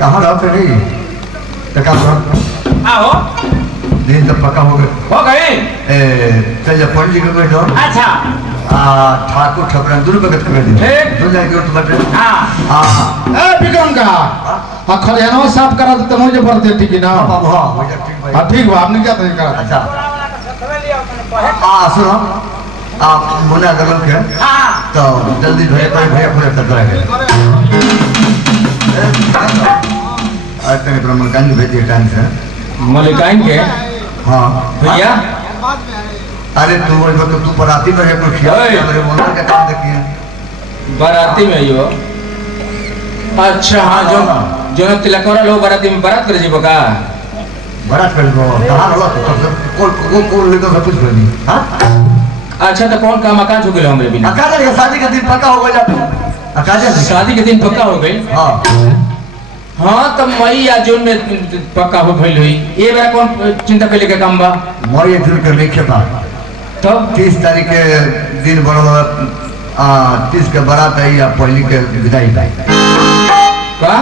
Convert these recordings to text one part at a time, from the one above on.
कहाँ रहो फिर तो कहाँ आओ दिन तो पक्का हो गए चल पंडित जी को बैठो। अच्छा ठाकुर ठकुरन दोनों भगत कर दी दो जाके और तो बैठे। ए बिकम का खरियानो साफ करा तो मुझे भरते ठीक है ना। हां हो जा ठीक भाई। ठीक है आपने क्या तय करा। अच्छा सुनो आप मुन्ना गलम के तो जल्दी भैया पूरे तक करेंगे। अरे तो मलिकाइन भेज दिए टाइम से। मलिकाइन के हाँ भैया अरे तू तो तू बराती में है कुछ मेरे मुन्ना का काम देखिए बाराती में यो। अच्छा हाँ जो तिलकोरा लोग बाराती में बारात करे जीवो का बारात कर दो कहाँ होला तो कौन लेकर सब कुछ कर दी। हाँ अच्छा तो कौन काम आकाश हो गए हमरे बिना अकाजल का शादी का दिन पक्का हो गया। अकाजल शादी के दिन पक्का हो गई। हाँ हाँ तो मई या जून में पक्का हो गई हुई ये मेरा कौन चिंता कर लेके काम बा मई जून के लिखे था तो 30 तारीख के दिन बड़ा 30 के बारात आई या पहली के विदाई का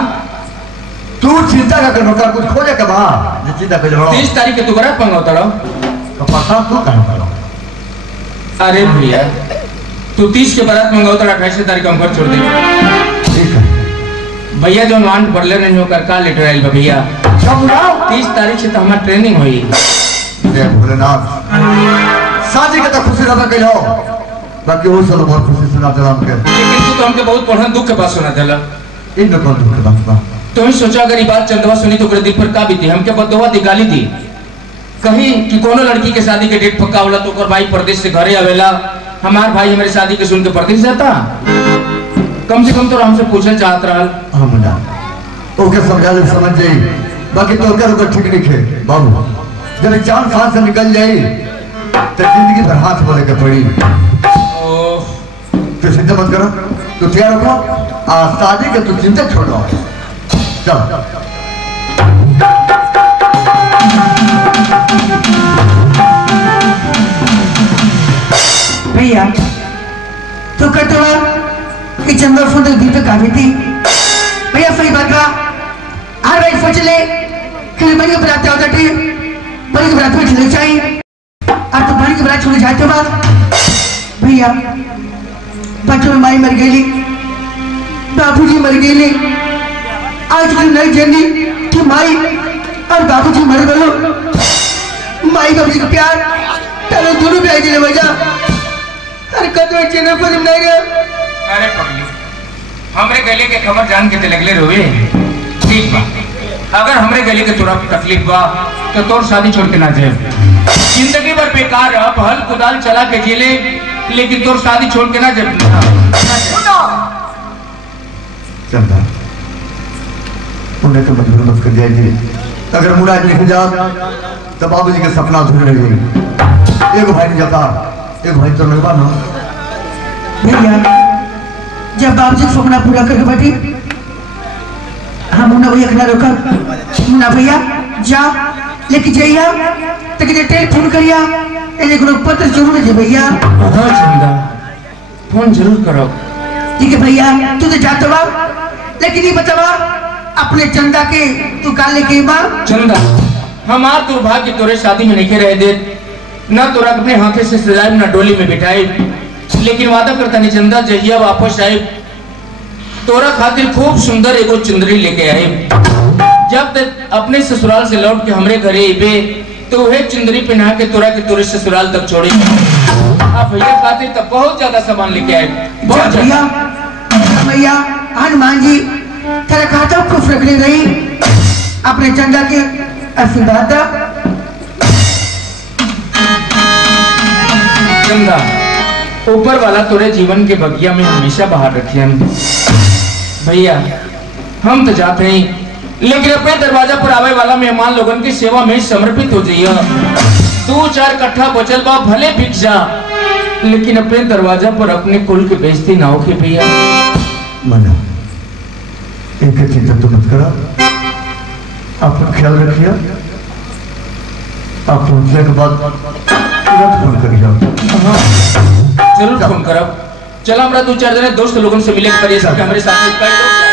तू चिंता का कर कुछ खोजे के बा जो चिंता कर बड़ा 30 तारीख के तू बारात मंगाता रहो तो पता तू कहां करो। अरे भैया तू 30 के बारात मंगाता रहा 28 तारीख को हम घर छोड़ दे। ठीक है भैया जो मान पढ़ले नहीं होकर का लेटर आइल बा भैया 30 तारीख से तो हमार ट्रेनिंग हुई। जय भोलेनाथ शादी के तो खुशी रहा कहो बाकी वो सब बहुत खुशी सुना चला हमके लेकिन तू तो हमके बहुत पढ़न दुख के बात सुना चला इन दुख के बात बा तो ही सोचा अगर ये बात चंदवा सुनी तो ओकरे दिल पर का बीती हमके बदवा दी गाली दी कहीं कि कोनो लड़की के शादी के डेट पक्का होला तो ओकर भाई परदेश से घरे आवेला हमार भाई हमारे शादी के सुन के परदेश जाता कम से कम तो हमसे पूछल चाहत रहल हम ना ओके समझा ले समझ जाई बाकी तो ओकर ठीक नहीं है बाबू जब जान सांस से निकल जाई तो जिंदगी भर हाथ बोले के पड़ी। तो चिंता मत करो तो तैयार रखो शादी के तू चिंता छोड़ो चल भैया तो कहते हुआ कि चंद्र सुंदर दीपक काफी थी भैया सही बात का हर भाई सोच ले कि बड़ी बरात होता थी बड़ी बरात में चले चाहिए अब तो बड़ी बरात छोड़ जाते बाद भैया बच्चों में माई मर गई बाबूजी मर गए आज भी नहीं जानी कि माई और बाबूजी मर गए माई बाबूजी का प्यार चलो दोनों भी आई चले भैया अरे कदम चेहरे पर नहीं रहे। अरे पगली हमरे गले के खबर जान के ते लगले रोवे ठीक बा अगर हमरे गले के तोरा तकलीफ बा तो तोर शादी छोड़ के ना जाए जिंदगी भर बेकार रह हल कुदाल चला के जिले लेकिन तोर शादी छोड़ के ना जाए। चंदा उन्हें तो मजबूर मत कर जाएगी अगर मुराद लिख जा तो बाबूजी के सपना अधूरे रह गई। एक भाई नहीं जाता एक भाई तो लगवा ना भैया जब बाबूजी का सपना पूरा करके बैठी हम मुन्ना भैया खड़ा रोका मुन्ना भैया जा लेके जाइया तक टेलीफोन करिया एक पत्र जरूर है भैया। हाँ चंदा फोन जरूर करो ठीक है भैया तू तो जाता बा लेकिन ये बतावा अपने चंदा के तू का लेके बा। चंदा हमार दुर्भाग्य तोरे शादी में नहीं रह दे न तोरा अपने हाथे से सजाए न डोली में बिठाए लेकिन वादा करता नहीं चंदा जहिया वापस आए तोरा खातिर खूब सुंदर एगो चुंदरी लेके आए जब तक अपने ससुराल से लौट के हमरे घरे इबे तो वह चुंदरी पहना के तोरे ससुराल तक छोड़ी आप भैया खातिर तब बहुत ज्यादा सामान लेके आए बहुत भैया भैया हनुमान जी तेरा खाता खुश रखने गई अपने चंदा के आशीर्वाद चंदा ऊपर वाला तोरे जीवन के बगिया में हमेशा बाहर रखिए भैया हम तो जाते हैं लेकिन अपने दरवाजा पर आवे वाला मेहमान लोगन की सेवा में समर्पित हो जाइए 2-4 कट्ठा बचल बा भले बिक जा लेकिन अपने दरवाजा पर अपने कुल की बेइज्जती ना हो भैया। मना इनकी चिंता तो मत करो आप ख्याल रखिए आप पहुंचने के बाद तुरंत फोन करिए। जरूर फोन करब चलो हमरा 2-4 जने दोस्त लोगन से मिले करिए हमारे साथ